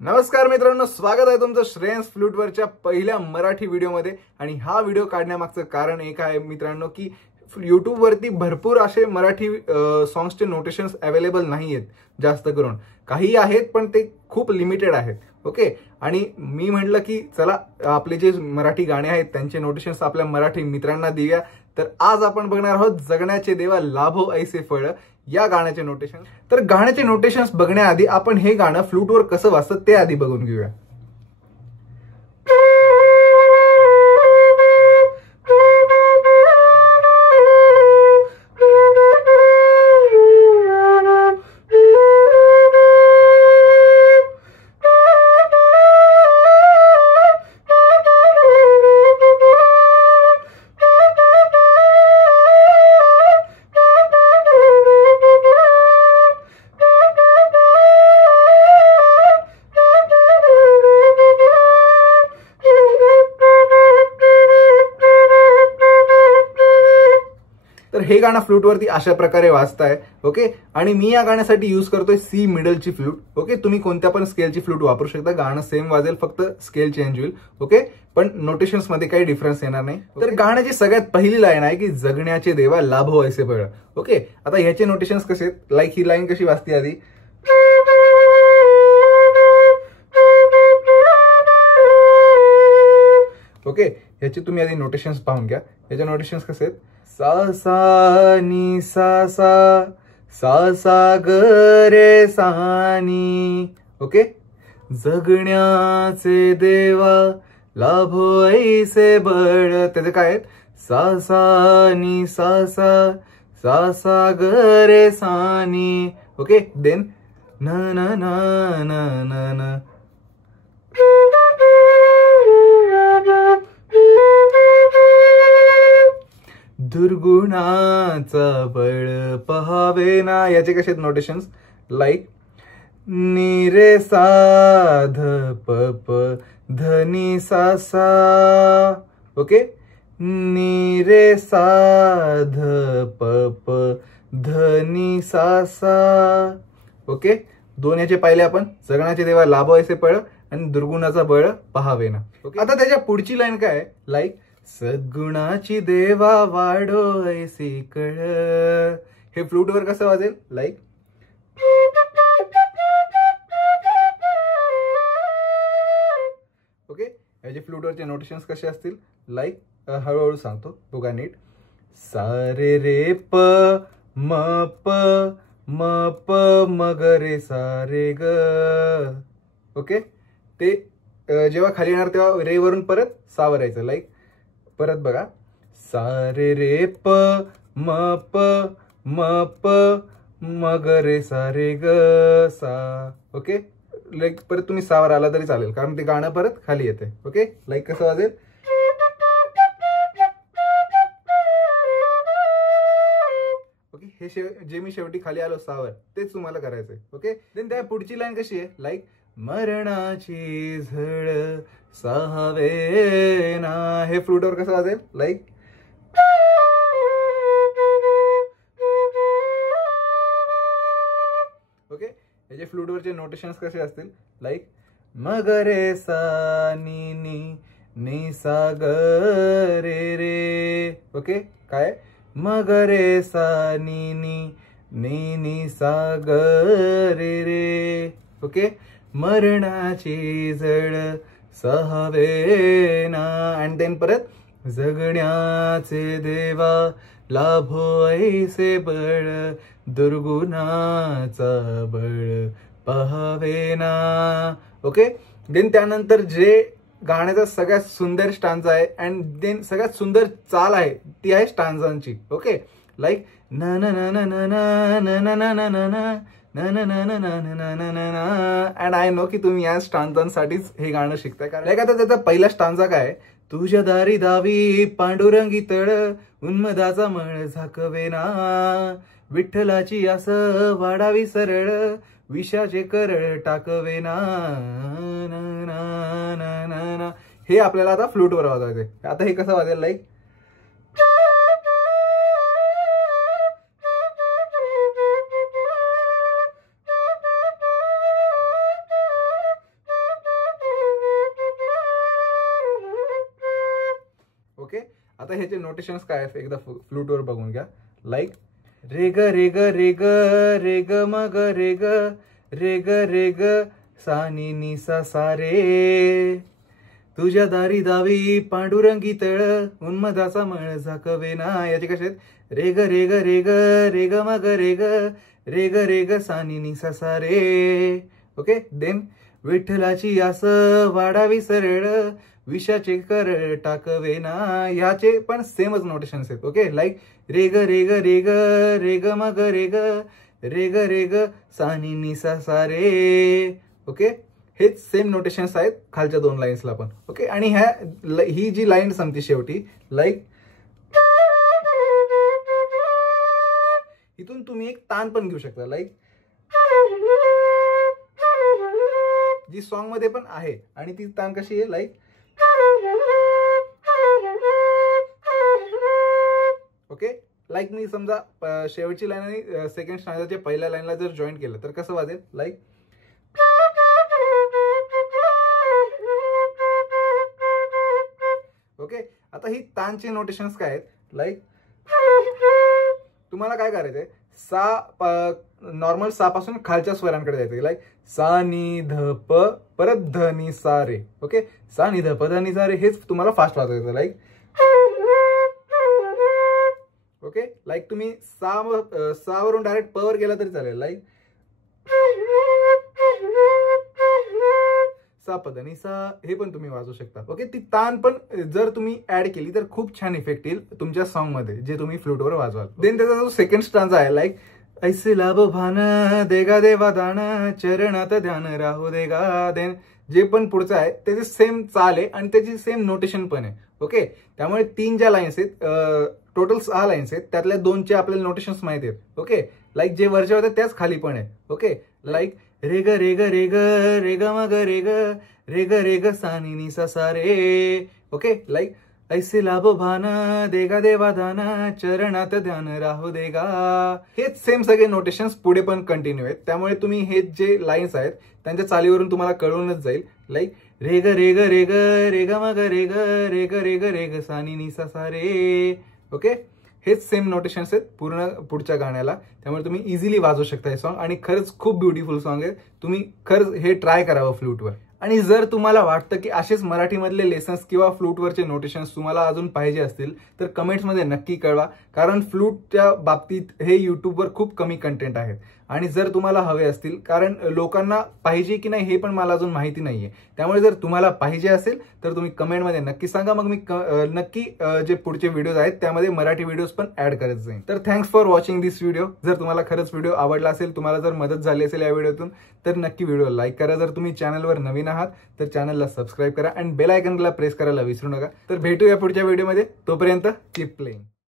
नमस्कार मित्रांनो, स्वागत आहे तुमचं श्रेयस फ्लूटवरच्या पहिल्या मराठी व्हिडिओमध्ये। आणि हा व्हिडिओ काढण्यामागचं कारण एक आहे मित्रांनो की YouTube वरती भरपूर असे मराठी सॉंग्सचे नोटेशन्स अवेलेबल नाही आहेत। जास्त करून काही आहेत पण ते खूप लिमिटेड आहेत। ओके, आणि मी म्हटलं की चला आपले जे मराठी गाणे आहेत त्यांचे नोटेशन्स आपल्या मराठी मित्रांना देऊया। तर आज आपण बघणार आहोत जगण्याचे देवा लाभो ऐसे फळ या गाण्याचे नोटेशन। तर गाण्याचे नोटेशन्स बघण्याआधी आपण हे गाणं फ्लूटवर कसं वाजतं ते आधी बघून घेऊया। तर हे गाणं फ्लूटवरती अशा प्रकारे वाजताय। ओके, आणि मी या गाण्यासाठी यूज करतोय सी मिडलची फ्लूट। ओके, तुम्ही कोणत्या पण स्केलची फ्लूट वापरू शकता, गाणं सेम वाजेल, फक्त स्केल चेंज होईल। ओके, पण नोटेशन्स मध्ये काही डिफरन्स येणार नाही। तर गाण्याची सगळ्यात पहिली लाईन आहे की जगण्याचे देवा लाभो ऐसे फळ। ओके, आता ह्याचे नोटेशन्स कसे, लाईक ही लाईन कशी वाजते आधी, ओके, ह्याचे तुम्ही आधी नोटेशन्स पाहून घ्या। ह्याचे नोटेशन्स कसे आहेत, सा सा नी सा सा सा सा ग रे सा नी। ओके, जगण्याचे देवा लाभो ऐसे बळ, त्याचे काय आहेत, सा सा नी सा सा सा सा ग रे सा नी। ओके, देन न न न न न न, दुर्गुणाचा बळ पहावे ना। याचे कसे आहेत नोटेशन्स, लाईक नी रे सा ध प प ध नी सा सा। ओके, नी रे सा ध प प ध नी सा सा। ओके, दोन याचे पाहिले आपण, जगण्याचे देवा लाभो ऐसे फळ आणि दुर्गुणाचा बळ पहावे ना। ओके, आता त्याच्या पुढची लाईन काय आहे, लाईक सद्गुणाची देवा वाढो ऐसी कळ। हे फ्लूटवर कसं वाजेल, लाईक ओके, याचे फ्लूटवरचे नोटेशन्स कसे असतील, लाईक हळूहळू सांगतो बघा नीट, सारे रे प म प म प म ग रे सारे ग। ओके, ते जेव्हा खाली येणार तेव्हा रे वरून परत सा वर यायचं, लाईक परत बघा, सारे रे प म प म प म ग रे सारे ग सा। ओके, लाईक परत तुम्ही सावर आला तरी चालेल कारण ते गाणं परत खाली येते। ओके, लाईक कसं वाजेल, ओके, हे जे मी शेवटी खाली आलो सावर तेच तुम्हाला करायचंय। ओके, देन त्या पुढची लाईन कशी आहे, लाईक मरणाची झळ सहावे ना। हे फ्लूटवर कसं वाजेल, लाईक ओके, याचे फ्लूटवरचे नोटेशन्स कसे असतील, लाईक मग रे सा नी नी नी सा ग रे रे। ओके, काय मग रे सा नी नी नी नी सा ग रे रे। ओके, मरणाची झळ सहावे ना, अँड देन परत जगण्याचे देवा लाभो ऐसे बळ दुर्गुणाचा बळ पहावे ना। ओके, देन त्यानंतर जे गाण्याचा सगळ्यात सुंदर स्टांजा आहे अँड देन सगळ्यात सुंदर चाल आहे ती आहे स्टांजांची। ओके, लाईक न न न न न न न न न न अँड आय नो की तुम्ही या स्टांजांसाठीच हे गाणं शिकताय, कारण लाईक आता त्याचा पहिला स्टांजा काय, तुझ्या दारी दावी पांडुरंगी तळ उन्मदाचा मळ झाकवेना, विठ्ठलाची आस वाढावी सरळ विषाचे करळ टाकवेना। हे आपल्याला आता फ्लूटवर वाजवायचंय। आता हे कसं वाजेल, लाईक आता ह्याचे नोटेशन्स काय आहेत एकदा फ्लूटवर बघून घ्या. लाईक रे ग रे ग रे ग रे ग म ग रे ग रे ग रे ग सा नी नी सा सा रे. तुझ्या दारी दावी पांडुरंगी तळ उन्मदाचा मळ झाकवेना. याचे कसे आहेत? रे ग रे ग रे ग रे ग म ग रे ग रे ग रे ग सा नी नी सा सा रे. ओके. देन विठ्ठलाची आस वाढावी सरळ विषाचे कर टाकवेना. याचे पण सेमच नोटेशन्स आहेत. ओके. लाईक रे ग रे ग रे ग रे ग म ग रे ग रे ग रे ग सा नी नी सा सा रे. ओके. हेच सेम नोटेशन्स आहेत खालच्या 2 लाईन्सला पण. ओके. आणि ही जी लाईन संपते शेवटी लाईक इथून तुम्ही एक तान पण घेऊ शकता. लाईक जी सॉन्ग मध्ये पण आहे आणि ती तान कशी आहे लाईक. ओके. लाईक मी समजा शेवटची लाईन आणि सेकंड स्टँजाच्या पहिल्या लाईनला जर जॉईन केलं तर कसं वाजेल लाईक. ओके. आता ही तानचे नोटेशन्स काय आहेत लाईक. तुम्हाला काय करायचंय सा नॉर्मल सा पासून खालच्या स्वरांकडे जायचंय. लाईक सा नी ध प परत ध नी सा रे. ओके. सा नी ध प ध नी सा रे हेच तुम्हाला फास्ट वाजवायचं लाईक. ओके. लाईक तुम्ही सा वरून डायरेक्ट प वर गेला तरी चालेल. लाईक सा पद आणि सा हे पण तुम्ही वाजवू शकता. ओके. ती तान पण जर तुम्ही ऍड केली तर खूप छान इफेक्ट येईल तुमच्या सॉन्ग मध्ये जे तुम्ही फ्लूटवर वाजवाल. देन त्याचा जो सेकंड स्टांजा आहे लाईक ऐसे लाभ भान देगा देवा दान चरणात ध्यान राहू देगा. देन जे पण पुढचं आहे त्याचे सेम चाल आहे आणि त्याची सेम नोटेशन पण आहे. ओके. त्यामुळे 3 ज्या लाईन्स आहेत टोटल 6 लाईन्स आहेत त्यातल्या 2चे आपल्याला नोटेशन्स माहिती आहेत. ओके. लाईक जे वरच्या होते त्याच खाली पण आहे. ओके. लाईक रे ग रे ग रे ग रे ग म ग रे ग रे ग रे ग सा नी नी सा सा रे. ओके. लाईक ऐसे लाभ भान देगा देवा दान चरणात ध्यान राहू देगा. हेच सेम सगळे नोटेशन्स पुढे पण कंटिन्यू आहेत. त्यामुळे तुम्ही हे जे लाईन्स आहेत त्यांच्या चालीवरून तुम्हाला कळूनच जाईल. लाईक रे ग रे ग रे ग रे ग म ग रे ग रे ग रे ग रे ग सा नी नी सा सा रे. ओके. हेच सेम नोटेशन्स आहेत पूर्ण पुढच्या गाण्याला. त्यामुळे तुम्ही इझिली वाजवू शकता हे सॉन्ग आणि खरंच खूप ब्युटिफुल सॉन्ग आहे. तुम्ही खरंच हे ट्राय करावं फ्लूटवर. आणि जर तुम्हाला वाटतं की असेच मराठीमधले लेसन्स किंवा फ्लूटवरचे नोटेशन्स तुम्हाला अजून पाहिजे असतील तर कमेंट्समध्ये नक्की कळवा. कारण फ्लूटच्या बाबतीत हे युट्यूबवर खूप कमी कंटेंट आहेत. आणि जर तुम्हाला हवे असतील कारण लोकांना पाहिजे की नाही हे पण मला अजून माहिती नाहीये. त्यामुळे जर तुम्हाला पाहिजे असेल तर तुम्ही कमेंटमध्ये नक्की सांगा. मग मी नक्की जे पुढचे व्हिडिओज आहेत त्यामध्ये मराठी व्हिडिओज पण ऍड करत जाईन. तर thanks for watching this video. जर तुम्हाला खरंच व्हिडिओ आवडला असेल तुम्हाला जर मदत झाली असेल या व्हिडिओतून तर नक्की व्हिडिओ लाईक करा. जर तुम्ही चॅनलवर नवीन आहात तर चॅनलला सबस्क्राईब करा आणि बेल आयकनला प्रेस करायला विसरू नका. तर भेटूया पुढच्या व्हिडिओमध्ये. तोपर्यंत कीप प्लेइंग.